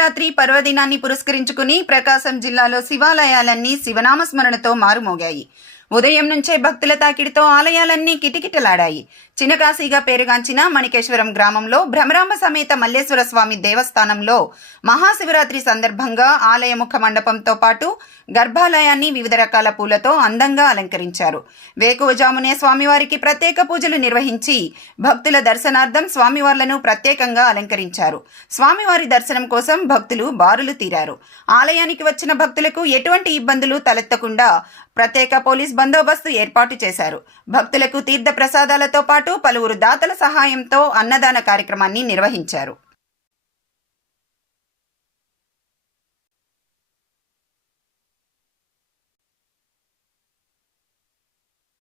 మహాశివరాత్రి పర్వదినాన్ని పురస్కరించుకుని ప్రకాశం జిల్లాలో శివాలయాలన్నీ శివనామస్మరణతో మారుమోగాయి. ఉదయం నుంచే భక్తుల తాకిడితో ఆలయాలన్నీ కిటకిటలాడాయి. చినకాశీగా పేరుగాంచిన మణికేశ్వరం గ్రామంలో భ్రమరాంబ సమేత మల్లేశ్వర స్వామి దేవస్థానంలో మహాశివరాత్రి సందర్భంగా ఆలయ ముఖ మండపంతో పాటు గర్భాలయాన్ని వివిధ రకాల పూలతో అందంగా అలంకరించారు. వేకువజామునే స్వామివారికి ప్రత్యేక పూజలు నిర్వహించి భక్తుల దర్శనార్థం స్వామివార్లను ప్రత్యేకంగా అలంకరించారు. స్వామివారి దర్శనం కోసం భక్తులు బారులు తీరారు. ఆలయానికి వచ్చిన భక్తులకు ఎటువంటి ఇబ్బందులు తలెత్తకుండా ప్రత్యేక పోలీస్ బందోబస్తు ఏర్పాటు చేశారు. భక్తులకు తీర్థ ప్రసాదాలతో పాటు పలువురు దాతల సహాయంతో అన్నదాన కార్యక్రమాన్ని నిర్వహించారు.